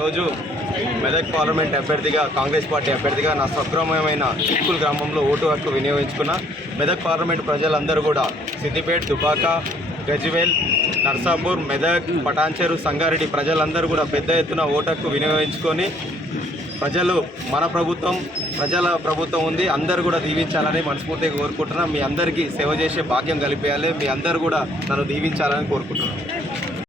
రోజు మెదక్ పార్లమెంట్ అభ్యర్థిగా కాంగ్రెస్ పార్టీ అభ్యర్థిగా నా స్వగ్రామమైన చిక్కుల్ గ్రామంలో ఓటు హక్కు వినియోగించుకున్న మెదక్ పార్లమెంట్ ప్రజలందరూ కూడా సిద్దిపేట, దుబాక, గజ్వేల్, నర్సాపూర్, మెదక్, పటాన్చెరు, సంగారెడ్డి ప్రజలందరూ కూడా పెద్ద ఎత్తున ఓటు హక్కు వినియోగించుకొని ప్రజలు మన ప్రభుత్వం ప్రజల ప్రభుత్వం ఉంది, అందరూ కూడా దీవించాలని మనస్ఫూర్తిగా కోరుకుంటున్నాను. మీ అందరికీ సేవ చేసే భాగ్యం కలిపేయాలి, మీ అందరూ కూడా నన్ను దీవించాలని కోరుకుంటున్నాను.